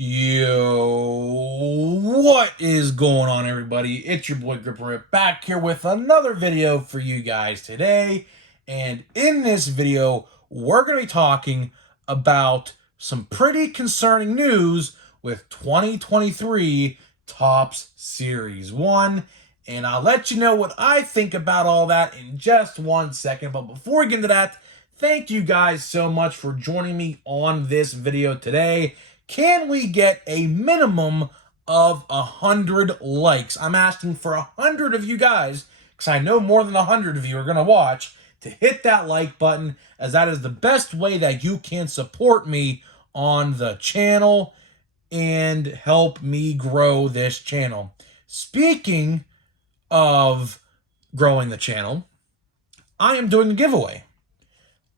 Yo, what is going on, everybody? It's your boy Gripper Rip back here with another video for you guys today. And in this video, we're going to be talking about some pretty concerning news with 2023 Topps Series 1. And I'll let you know what I think about all that in just 1 second. But before we get into that, thank you guys so much for joining me on this video today. Can we get a minimum of 100 likes? I'm asking for 100 of you guys, because I know more than 100 of you are going to watch, to hit that like button, as that is the best way that you can support me on the channel and help me grow this channel. Speaking of growing the channel, I am doing a giveaway.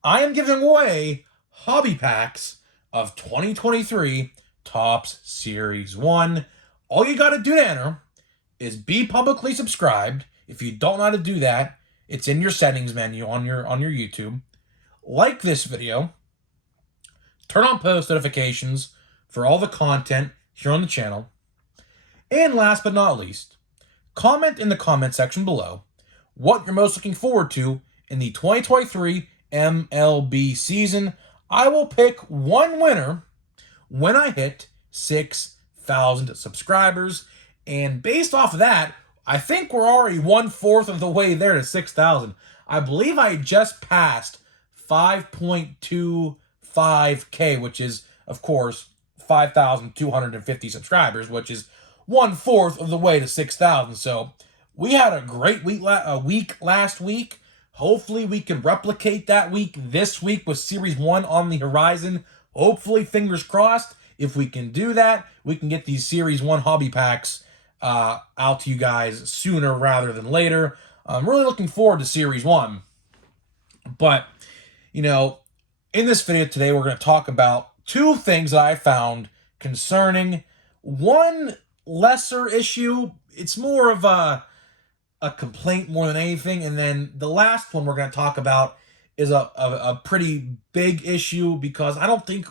I am giving away hobby packs of 2023 Topps Series 1. All you got to do to enter is be publicly subscribed. If you don't know how to do that, it's in your settings menu on your YouTube. Like this video. Turn on post notifications for all the content here on the channel. And last but not least, comment in the comment section below what you're most looking forward to in the 2023 MLB season. I will pick one winner when I hit 6,000 subscribers. And based off of that, I think we're already 1/4 of the way there to 6,000. I believe I just passed 5.25K, which is, of course, 5,250 subscribers, which is 1/4 of the way to 6,000. So we had a great week last week. Hopefully we can replicate that week this week with Series 1 on the horizon. Hopefully, fingers crossed, if we can do that, we can get these Series 1 hobby packs out to you guys sooner rather than later. I'm really looking forward to Series 1. But, you know, in this video today, we're going to talk about two things that I found concerning. One lesser issue, it's more of a complaint more than anything. And then the last one we're going to talk about is a pretty big issue, because I don't think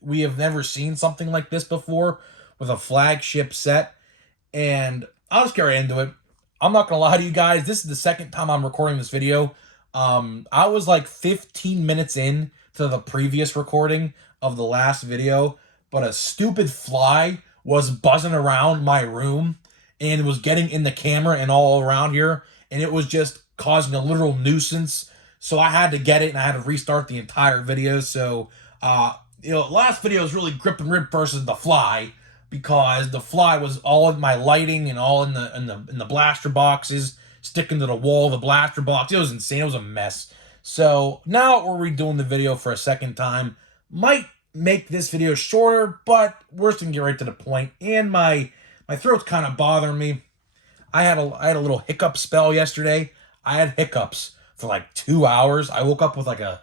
we have never seen something like this before with a flagship set. And I'll just get right into it. I'm not going to lie to you guys. This is the second time I'm recording this video. I was like 15 minutes in to the previous recording of the last video, but a stupid fly was buzzing around my room and was getting in the camera and all around here, and it was just causing a literal nuisance. So I had to get it, and I had to restart the entire video. So, last video was really Grip and Rip versus the fly, because the fly was all in my lighting and all in the blaster boxes, sticking to the wall of the blaster box. It was insane. It was a mess. So now we're redoing the video for a second time. Might make this video shorter, but we're just gonna get right to the point. And my throat's kind of bothering me. I had a little hiccup spell yesterday. I had hiccups for like 2 hours. I woke up with like a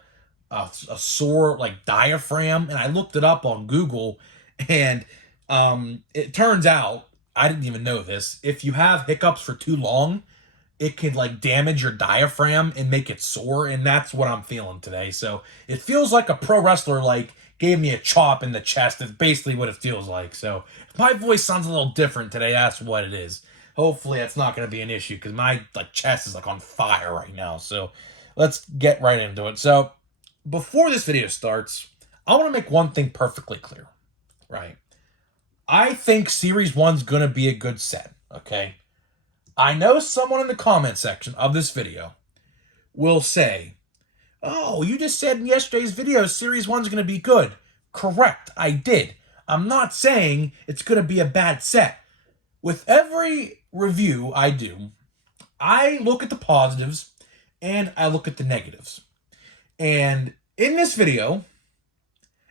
sore like diaphragm, and I looked it up on Google, and it turns out, I didn't even know this, if you have hiccups for too long, it can like damage your diaphragm and make it sore, and that's what I'm feeling today. So it feels like a pro wrestler like gave me a chop in the chest. It's basically what it feels like. So if my voice sounds a little different today, that's what it is. Hopefully that's not going to be an issue, because my chest is like on fire right now. So let's get right into it. So before this video starts, I want to make one thing perfectly clear, right? I think Series 1's going to be a good set, okay? I know someone in the comment section of this video will say, oh, you just said in yesterday's video Series 1's going to be good. Correct, I did. I'm not saying it's going to be a bad set. With every review I do, I look at the positives and I look at the negatives. And in this video,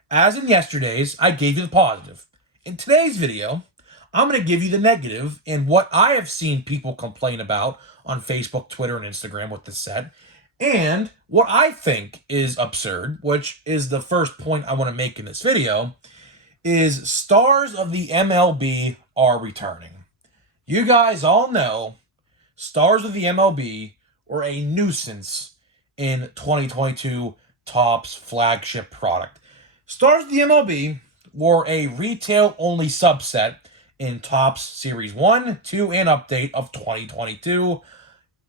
as in yesterday's, I gave you the positive. In today's video, I'm going to give you the negative and what I have seen people complain about on Facebook, Twitter, and Instagram with this set. And what I think is absurd, which is the first point I want to make in this video, is stars of the MLB are returning. You guys all know stars of the MLB were a nuisance in 2022 Topps flagship product. Stars of the MLB were a retail-only subset in Topps Series 1, 2, and Update of 2022.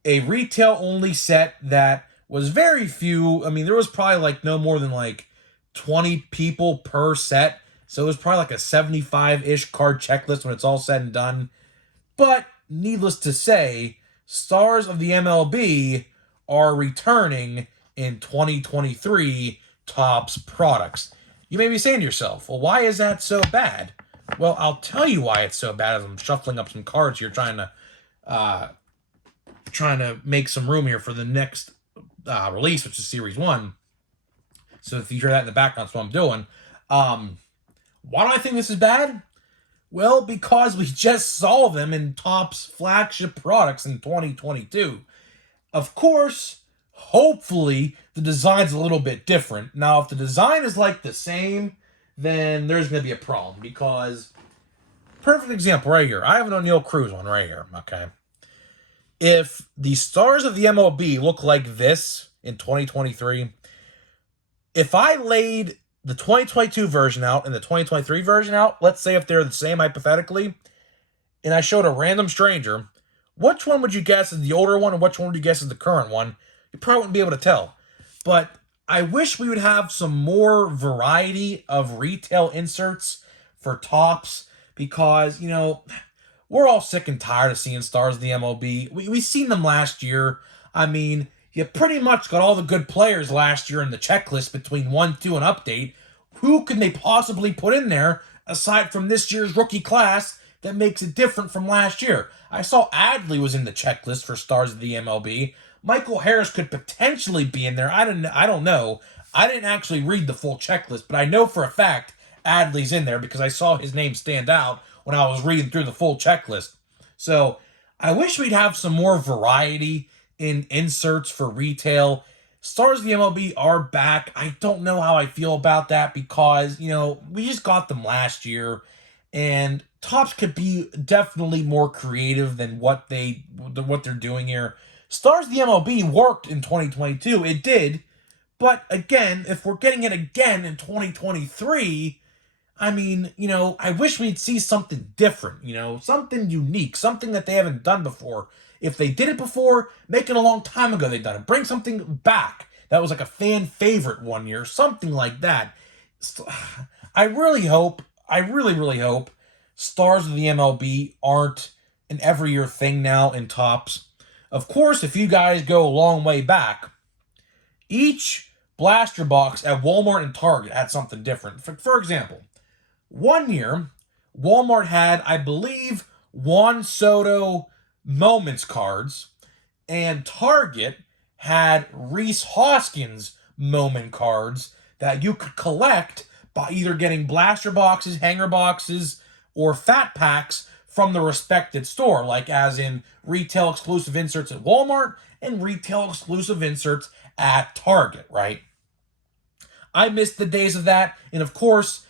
A retail-only set that was very few. I mean, there was probably like no more than like 20 people per set. So it was probably like a 75-ish card checklist when it's all said and done. But needless to say, stars of the MLB are returning in 2023 Topps products. You may be saying to yourself, well, why is that so bad? Well, I'll tell you why it's so bad as I'm shuffling up some cards here, trying to make some room here for the next release, which is Series 1. So if you hear that in the background, that's what I'm doing. Why do I think this is bad? Well, because we just saw them in Topps flagship products in 2022. Of course, hopefully, the design's a little bit different. Now, if the design is like the same, then there's going to be a problem. Because, perfect example right here. I have an O'Neal Cruz one right here, okay? If the stars of the MLB look like this in 2023, if I laid the 2022 version out and the 2023 version out, let's say if they're the same hypothetically, and I showed a random stranger, which one would you guess is the older one and which one would you guess is the current one? You probably wouldn't be able to tell. But I wish we would have some more variety of retail inserts for Topps because, you know, we're all sick and tired of seeing stars of the MLB. We seen them last year. I mean, you pretty much got all the good players last year in the checklist between 1, 2, and Update. Who can they possibly put in there aside from this year's rookie class that makes it different from last year? I saw Adley was in the checklist for stars of the MLB. Michael Harris could potentially be in there. I don't know. I didn't actually read the full checklist, but I know for a fact Adley's in there because I saw his name stand out when I was reading through the full checklist. So I wish we'd have some more variety in inserts for retail. Stars of the MLB are back. I don't know how I feel about that because, you know, we just got them last year and Topps could be definitely more creative than what they're doing here. Stars of the MLB worked in 2022. It did. But again, if we're getting it again in 2023, I mean, you know, I wish we'd see something different, you know, something unique, something that they haven't done before. If they did it before, make it a long time ago they've done it. Bring something back that was like a fan favorite one year, something like that. I really hope, I really hope stars of the MLB aren't an every year thing now in Topps. Of course, if you guys go a long way back, each blaster box at Walmart and Target had something different. For example, one year, Walmart had, I believe, Juan Soto Moments cards, and Target had Rhys Hoskins moment cards that you could collect by either getting blaster boxes, hanger boxes, or fat packs from the respected store, like as in retail exclusive inserts at Walmart and retail exclusive inserts at Target, right? I missed the days of that, and of course,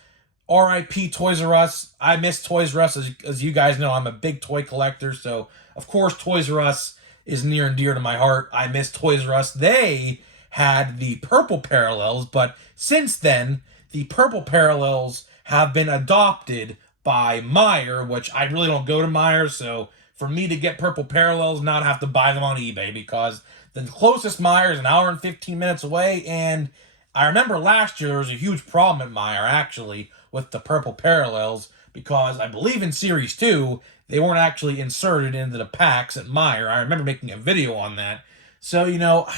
RIP Toys R Us. I miss Toys R Us, as you guys know, I'm a big toy collector, so of course Toys R Us is near and dear to my heart. I miss Toys R Us. They had the purple parallels, but since then, the purple parallels have been adopted by Meijer, which I really don't go to Meijer, so for me to get purple parallels, not have to buy them on eBay, because the closest Meijer is an hour and 15 minutes away, and I remember last year there was a huge problem at Meijer, actually, with the purple parallels, because I believe in Series 2, they weren't actually inserted into the packs at Meijer. I remember making a video on that. So, you know,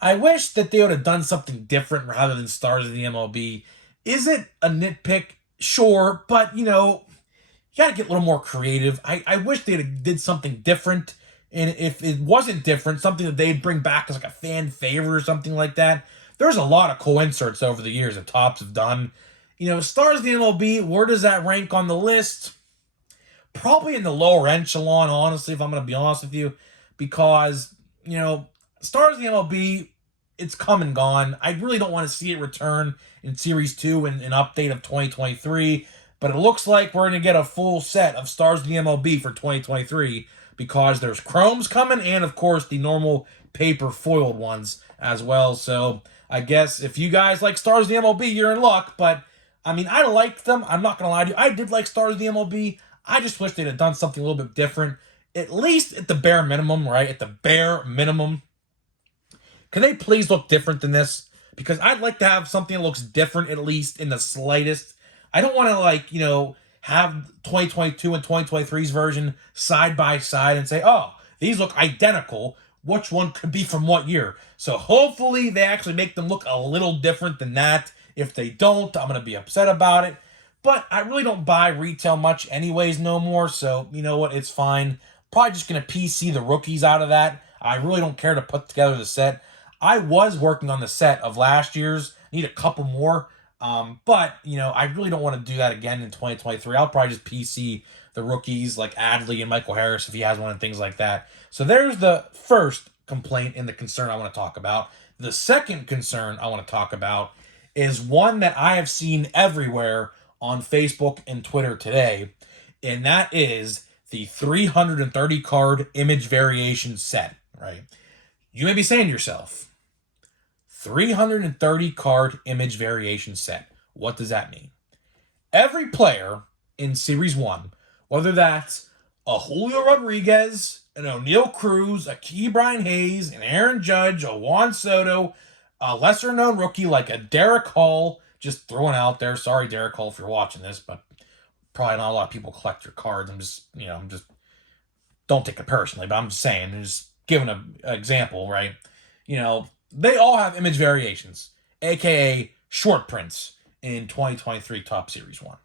I wish that they would have done something different rather than stars of the MLB. Is it a nitpick? Sure, but, you know, you gotta get a little more creative. I wish they did something different, and if it wasn't different, something that they'd bring back as like a fan favorite or something like that. There's a lot of cool inserts over the years that Topps have done. You know, stars of the MLB, where does that rank on the list? Probably in the lower echelon, honestly, if I'm going to be honest with you, because, you know, stars of the MLB, it's come and gone. I really don't want to see it return in Series 2 and an update of 2023, but it looks like we're going to get a full set of stars of the MLB for 2023 because there's chromes coming and, of course, the normal paper foiled ones as well. So I guess if you guys like stars of the MLB, you're in luck, but I mean, I liked them. I'm not going to lie to you. I did like Stars of the MLB. I just wish they'd have done something a little bit different. At least at the bare minimum, right? At the bare minimum. Can they please look different than this? Because I'd like to have something that looks different, at least in the slightest. I don't want to, like, have 2022 and 2023's version side by side and say, oh, these look identical. Which one could be from what year? So hopefully they actually make them look a little different than that. If they don't, I'm going to be upset about it. But I really don't buy retail much anyways no more. So you know what? It's fine. Probably just going to PC the rookies out of that. I really don't care to put together the set. I was working on the set of last year's. Need a couple more. But, I really don't want to do that again in 2023. I'll probably just PC the rookies like Adley and Michael Harris if he has one and things like that. So there's the first complaint and the concern I want to talk about. The second concern I want to talk about is one that I have seen everywhere on Facebook and Twitter today, and that is the 330 card image variation set, right? You may be saying to yourself, 330 card image variation set. What does that mean? Every player in Series 1, whether that's a Julio Rodriguez, an O'Neal Cruz, a Ke'Bryan Hayes, an Aaron Judge, a Juan Soto, a lesser-known rookie like a Derek Hall, just throwing out there. Sorry, Derek Hall, if you're watching this, but probably not a lot of people collect your cards. I'm just don't take it personally, but I'm just saying, just giving an example, right? They all have image variations, aka short prints in 2023 Top Series 1.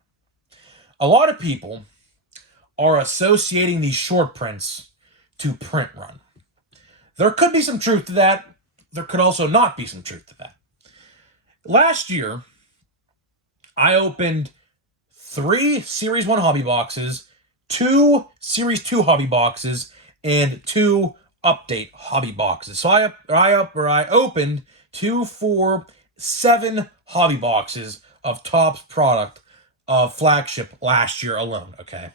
A lot of people are associating these short prints to print run. There could be some truth to that. There could also not be some truth to that. Last year, I opened 3 Series 1 hobby boxes, 2 Series 2 hobby boxes, and 2 update hobby boxes. So I opened 2, 4, 7 hobby boxes of Topps product of flagship last year alone, okay?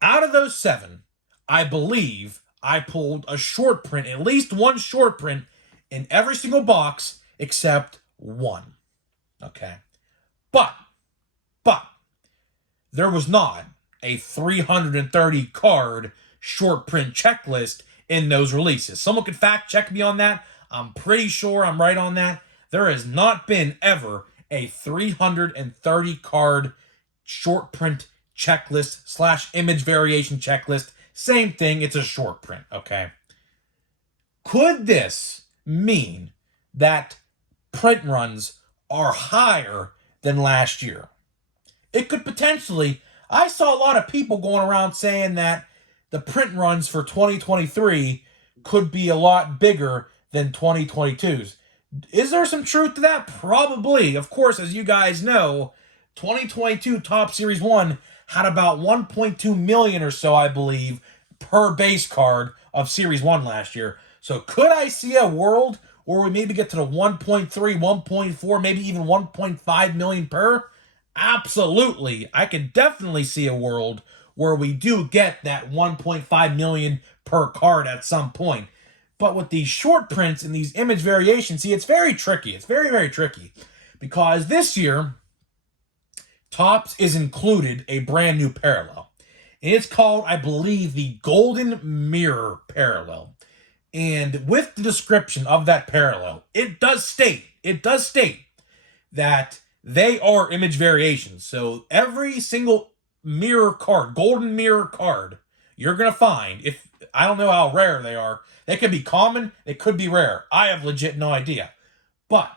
Out of those 7, I believe I pulled a short print, at least one short print in every single box except one, okay? But there was not a 330 card short print checklist in those releases. Someone could fact check me on that. I'm pretty sure I'm right on that. There has not been ever a 330 card short print checklist / image variation checklist. Same thing, it's a short print, okay? Could this mean that print runs are higher than last year? It could potentially. I saw a lot of people going around saying that the print runs for 2023 could be a lot bigger than 2022's. Is there some truth to that? Probably. Of course, as you guys know, 2022 Top Series 1 had about 1.2 million or so, I believe, per base card of Series 1 last year. So could I see a world where we maybe get to the 1.3, 1.4, maybe even 1.5 million per? Absolutely. I could definitely see a world where we do get that 1.5 million per card at some point. But with these short prints and these image variations, see, it's very tricky. It's very, very tricky. Because this year, Topps is included a brand new parallel. And it's called, I believe, the Golden Mirror Parallel. And with the description of that parallel, it does state that they are image variations. So every single mirror card, golden mirror card, you're going to find, if I don't know how rare they are, they could be common, they could be rare. I have legit no idea. But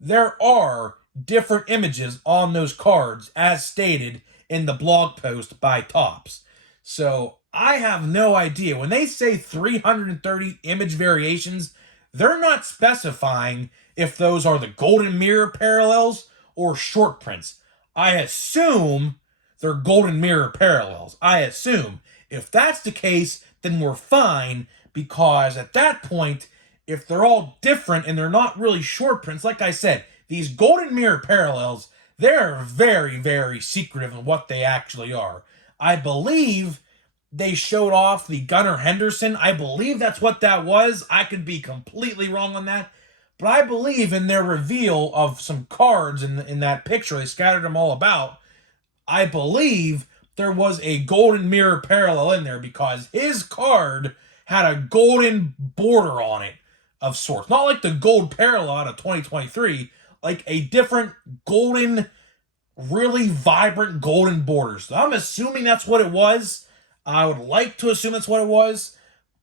there are different images on those cards as stated in the blog post by Topps. So I have no idea. When they say 330 image variations, they're not specifying if those are the golden mirror parallels or short prints. I assume they're golden mirror parallels. I assume. If that's the case, then we're fine, because at that point, if they're all different and they're not really short prints, like I said, these golden mirror parallels, they're very, very secretive in what they actually are. I believe they showed off the Gunnar Henderson. I believe that's what that was. I could be completely wrong on that. But I believe in their reveal of some cards in that picture, they scattered them all about. I believe there was a golden mirror parallel in there because his card had a golden border on it of sorts. Not like the gold parallel out of 2023, like a different golden, really vibrant golden border. So I'm assuming that's what it was. I would like to assume that's what it was.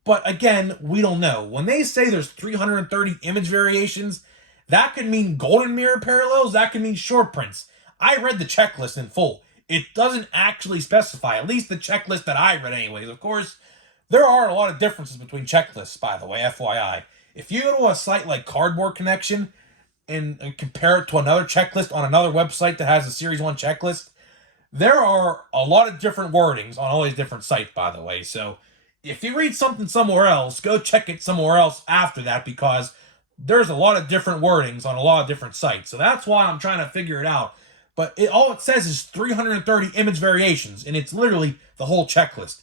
But again, we don't know. When they say there's 330 image variations, that could mean golden mirror parallels, that could mean short prints. I read the checklist in full. It doesn't actually specify, at least the checklist that I read anyways. Of course, there are a lot of differences between checklists, by the way, FYI. If you go to a site like Cardboard Connection and compare it to another checklist on another website that has a Series 1 checklist, there are a lot of different wordings on all these different sites, by the way. So if you read something somewhere else, go check it somewhere else after that because there's a lot of different wordings on a lot of different sites. So that's why I'm trying to figure it out. But all it says is 330 image variations, and it's literally the whole checklist.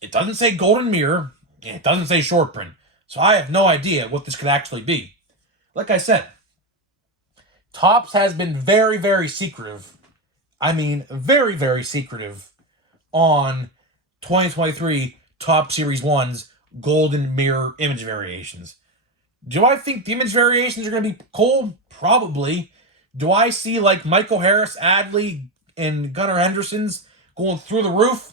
It doesn't say golden mirror, and it doesn't say short print. So I have no idea what this could actually be. Like I said, Topps has been very, very secretive. I mean, very, very secretive on 2023 Topps Series 1's golden mirror image variations. Do I think the image variations are going to be cool? Probably. Do I see like Michael Harris, Adley, and Gunnar Henderson's going through the roof?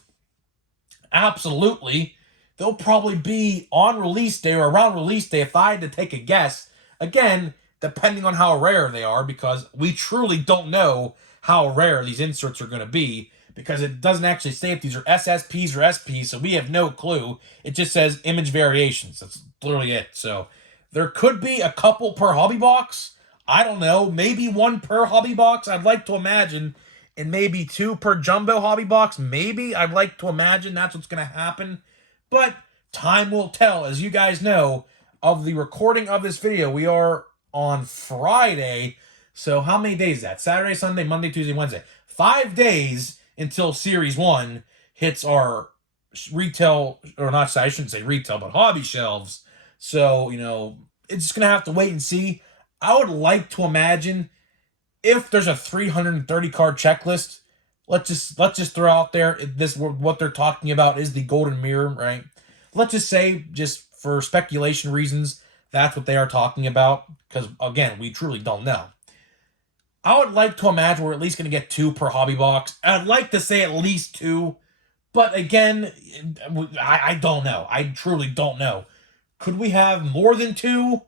Absolutely. They'll probably be on release day or around release day if I had to take a guess. Again, depending on how rare they are, because we truly don't know how rare these inserts are going to be, because it doesn't actually say if these are SSPs or SPs, so we have no clue. It just says image variations. That's literally it. So there could be a couple per hobby box. I don't know. Maybe one per hobby box, I'd like to imagine. And maybe two per jumbo hobby box. Maybe. I'd like to imagine that's what's going to happen. But time will tell. As you guys know, of the recording of this video, we are on Friday. So how many days is that? Saturday, Sunday, Monday, Tuesday, Wednesday. 5 days until Series 1 hits our retail, or not, I shouldn't say retail, but hobby shelves. So, it's just going to have to wait and see. I would like to imagine if there's a 330 card checklist, let's just throw out there this what they're talking about is the golden mirror, right? Let's just say, just for speculation reasons, that's what they are talking about, because again, we truly don't know. I would like to imagine we're at least going to get two per hobby box. I'd like to say at least two, but again, I don't know. I truly don't know. Could we have more than two?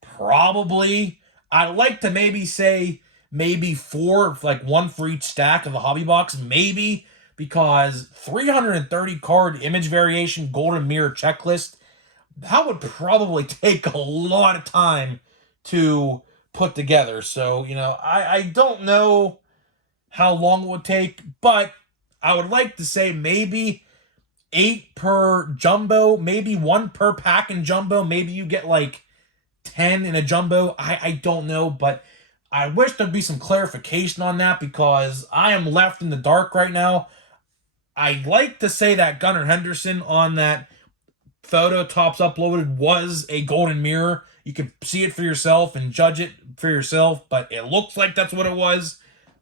Probably. I'd like to maybe say maybe four, like one for each stack of the hobby box, maybe, because 330 card image variation golden mirror checklist, that would probably take a lot of time to put together. So, I don't know how long it would take, but I would like to say maybe 8 per jumbo, maybe 1 per pack in jumbo. Maybe you get like 10 in a jumbo. I don't know, but I wish there'd be some clarification on that because I am left in the dark right now. I'd like to say that Gunnar Henderson on that photo Topps uploaded was a golden mirror. You can see it for yourself and judge it for yourself, but it looks like that's what it was.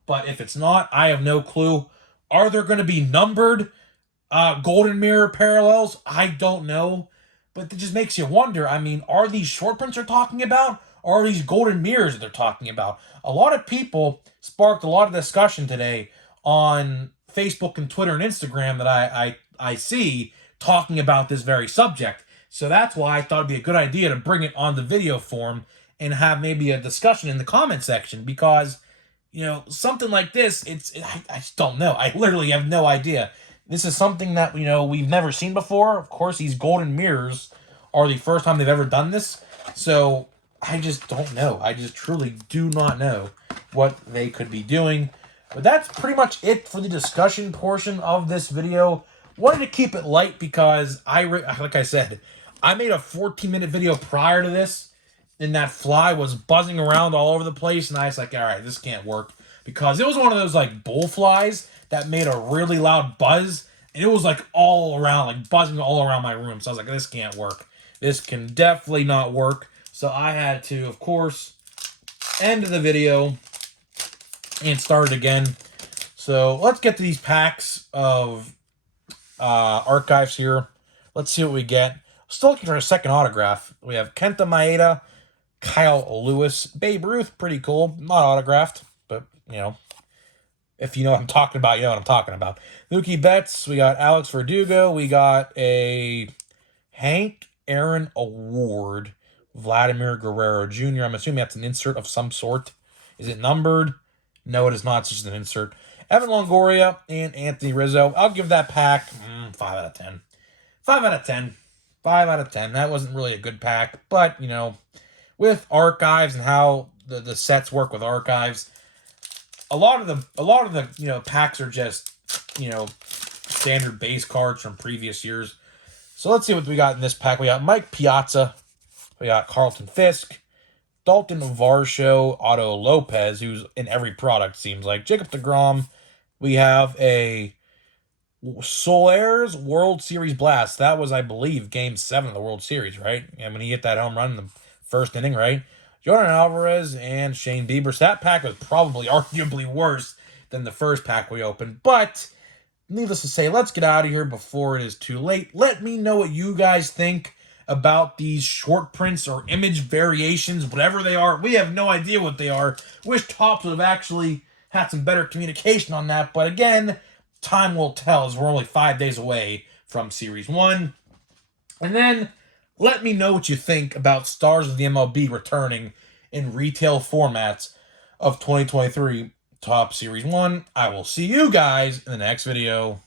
But if it's not, I have no clue. Are there going to be numbered golden mirror parallels? I don't know. But it just makes you wonder. I mean, are these short prints they're talking about? Or are these golden mirrors that they're talking about? A lot of people sparked a lot of discussion today on Facebook and Twitter and Instagram that I see talking about this very subject. So that's why I thought it'd be a good idea to bring it on the video form and have maybe a discussion in the comment section, because, something like this, I just don't know. I literally have no idea. This is something that, we've never seen before. Of course, these golden mirrors are the first time they've ever done this. So I just don't know. I just truly do not know what they could be doing. But that's pretty much it for the discussion portion of this video. Wanted to keep it light because like I said, I made a 14-minute video prior to this, and that fly was buzzing around all over the place, and I was like, all right, this can't work, because it was one of those like bull flies that made a really loud buzz, and it was like all around, like buzzing all around my room. So I was like, this can't work. This can definitely not work. So I had to, of course, end the video and start it again. So let's get to these packs of archives here. Let's see what we get. Still looking for a second autograph. We have Kenta Maeda, Kyle Lewis, Babe Ruth, pretty cool. Not autographed, but, you know, if you know what I'm talking about, you know what I'm talking about. Mookie Betts, we got Alex Verdugo, we got a Hank Aaron Award, Vladimir Guerrero Jr. I'm assuming that's an insert of some sort. Is it numbered? No, it is not. It's just an insert. Evan Longoria and Anthony Rizzo. I'll give that pack 5 out of 10. 5 out of 10. 5 out of 10. That wasn't really a good pack, but, you know, with archives and how the sets work with archives, a lot of the you know, packs are just, you know, standard base cards from previous years. So let's see what we got in this pack. We got Mike Piazza, we got Carlton Fisk, Dalton Varsho, Otto Lopez, who's in every product, seems like, Jacob deGrom. We have a Solaires World Series Blast. That was, I believe, Game 7 of the World Series, right? And when he hit that home run in the first inning, right? Jordan Alvarez and Shane Bieber. So that pack was probably arguably worse than the first pack we opened. But needless to say, let's get out of here before it is too late. Let me know what you guys think about these short prints or image variations, whatever they are. We have no idea what they are. Wish Topps would have actually had some better communication on that. But again, time will tell, as we're only 5 days away from Series 1. And then let me know what you think about Stars of the MLB returning in retail formats of 2023 Topps Series 1. I will see you guys in the next video.